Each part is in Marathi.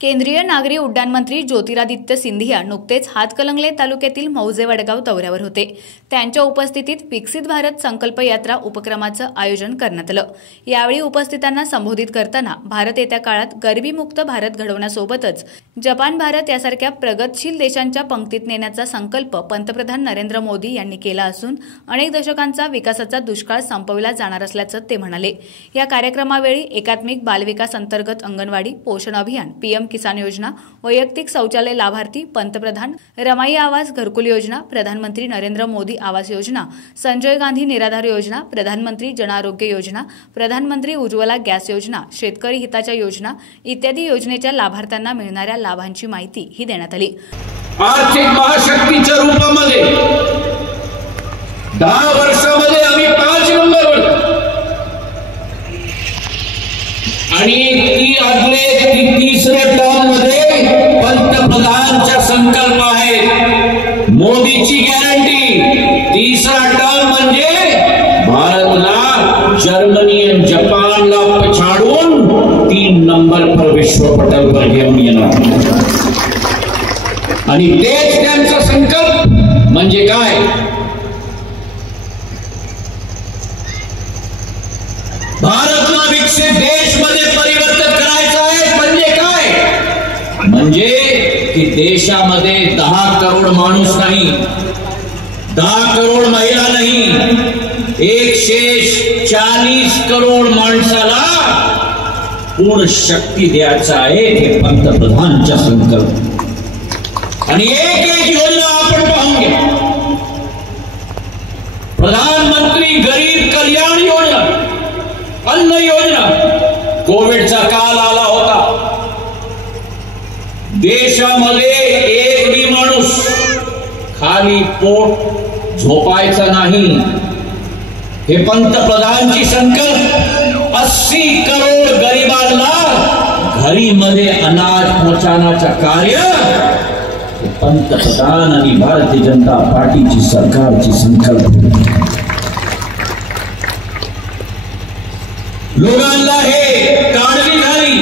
केंद्रीय नागरी उड्डाण मंत्री ज्योतिरादित्य सिंधिया नुकतेच हातकणंगले तालुक्यातील मौजे वडगाव दौऱ्यावर होते। त्यांच्या उपस्थितीत विकसित भारत संकल्प यात्रा उपक्रमाचं आयोजन करण्यात आलं। यावेळी उपस्थितांना संबोधित करताना भारत येत्या काळात गरिबीमुक्त भारत घडवण्यासोबतच जपान भारत यासारख्या प्रगतशील देशांच्या पंक्तीत नेण्याचा संकल्प पंतप्रधान नरेंद्र मोदी यांनी केला असून अनेक दशकांचा विकासाचा दुष्काळ संपविला जाणार असल्याचं ते म्हणाले। या कार्यक्रमावेळी एकात्मिक बालविकास अंतर्गत अंगणवाडी पोषण अभियान पीएम किसान योजना वैयक्तिक शौचालय लाभार्थी पंतप्रधान रमाई आवास घरकुल योजना प्रधानमंत्री नरेंद्र मोदी आवास योजना संजय गांधी निराधार योजना प्रधानमंत्री जन आरोग्य योजना प्रधानमंत्री उज्ज्वला गॅस योजना शेतकरी हिताच्या योजना इत्यादी योजनेच्या लाभार्थ्यांना मिळणाऱ्या लाभांची माहिती ही देण्यात आली। आर्थिक महाशक्तीच्या रूपामध्ये 10 वर्षांमध्ये आम्ही 5 नंबरवर आणि तिसऱ्या टर्म मध्ये पंतप्रधानचा संकल्प आहे। मोदीची गॅरंटी तिसरा टर्म म्हणजे भारतला जर्मनी आणि जपानला पछाडून 3 नंबर पर विश्व पटलवर घेऊन येणार आणि तेच त्यांचा संकल्प म्हणजे काय? भारतला विकसित देश मध्ये परिवर्तन करायचं आहे म्हणजे काय? म्हणजे की देशामध्ये 10 करोड माणूस नाही, 10 करोड महिला नाही, 140 करोड माणसाला पूर्ण शक्ती द्यायचा आहे हे पंतप्रधानचा संकल्प। आणि एक योजना आपण पाहून घ्या। प्रधानमंत्री गरीब कल्याण योजना, अन्न योजना, कोविडचा काल आला होता, देशामध्ये एक भी माणूस खाली पोट झोपायचा नाही। हे पंतप्रधानची संकल्प 80 करोड गरिबांना घरी मध्ये अनाज पोहोचवण्याचं कार्य पंतप्रधान आणि भारतीय जनता पार्टीची सरकारची संकल्प। लोकांना हे काळजी झाली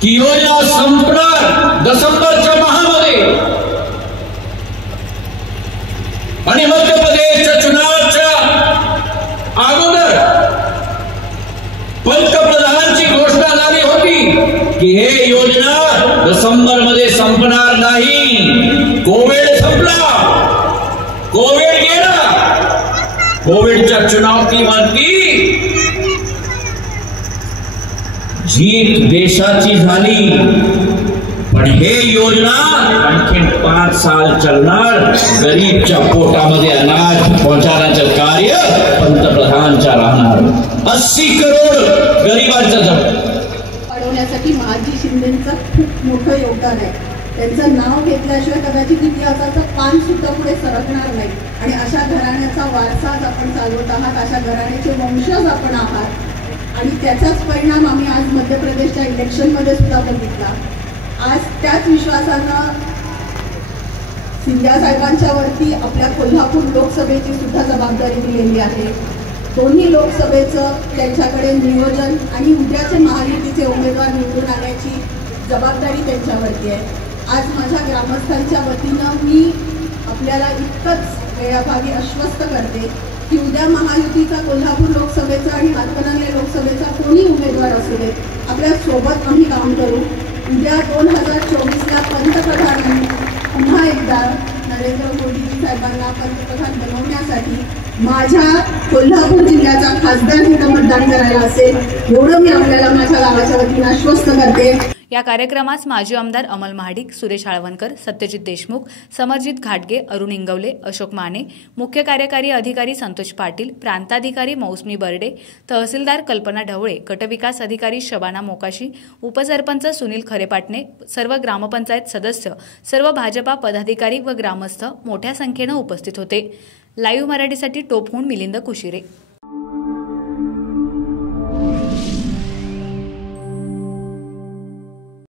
की योजना संपणार डिसेंबरच्या महिन्यामध्ये आणि मध्य प्रदेशच्या चुनावाच्या अगोदर पंतप्रधानांची घोषणा झाली होती की हे योजना डिसेंबर मध्ये संपणार नाही। कोविड संपला, कोविड गेला, कोविडच्या चुनौतीवरती जीत देशाची झाली, पण हे योजना आणखी 5 साल चालणार। गरीबच्या पोटामध्ये अनाज पोहोचवण्याचं कार्य पंतप्रधानच्या राहणार। 80 करोड गरिबांचं वाढवण्यासाठी महाजी शिंदेंचं खूप मोठं योगदान आहे। त्यांचं नाव घेतल्याशिवाय कदाचित इतिहासाचं पान सुद्धा पुढे सरकणार नाही आणि अशा घराण्याचा वारसाच आपण चालवत आहात, अशा घराण्याचे वंशज आपण आहात आणि त्याचाच परिणाम आम्ही आज मध्य प्रदेशच्या इलेक्शनमध्ये सुद्धा बघितला। आज त्याच विश्वासानं सिंधिया साहेबांच्या वरती आपल्या कोल्हापूर लोकसभेची सुद्धा जबाबदारी दिलेली आहे। दोन्ही लोकसभेचं त्यांच्याकडे नियोजन आणि उद्याचे महायुतीचे उमेदवार निवडून आणण्याची जबाबदारी त्यांच्यावरती आहे। आज माझ्या ग्रामस्थांच्या वतीनं मी आपल्याला इतकंच वेळाभावी आश्वस्त करते की उद्या महायुतीचा कोल्हापूर लोकसभेचा आणि हातकणंगले लोकसभेचा कोणी उमेदवार असू दे, आपल्या सोबत आम्ही काम करू। उद्या 2024ला पंतप्रधानांनी पुन्हा एकदा नरेंद्र मोदी साहेबांना पंतप्रधान बनवण्यासाठी माझ्या कोल्हापूर जिल्ह्याचा खासदार म्हणून मतदान करायला असेल एवढं मी आपल्याला माझ्या गावाच्या वतीने आश्वस्त करते। या कार्यक्रमास माजी आमदार अमल महाडिक, सुरेश आळवणकर, सत्यजित देशमुख, समरजित घाटगे, अरुण इंगवले, अशोक माने, मुख्य कार्यकारी अधिकारी संतोष पाटील, प्रांताधिकारी मौसमी बर्डे, तहसीलदार कल्पना ढवळे, गटविकास अधिकारी शबाना मोकाशी, उपसरपंच सुनील खरेपाटणे, सर्व ग्रामपंचायत सदस्य, सर्व भाजपा पदाधिकारी व ग्रामस्थ मोठ्या संख्येने उपस्थित होते। लाईव्ह मराठीसाठी टोपहून मिलिंद कुशिरे।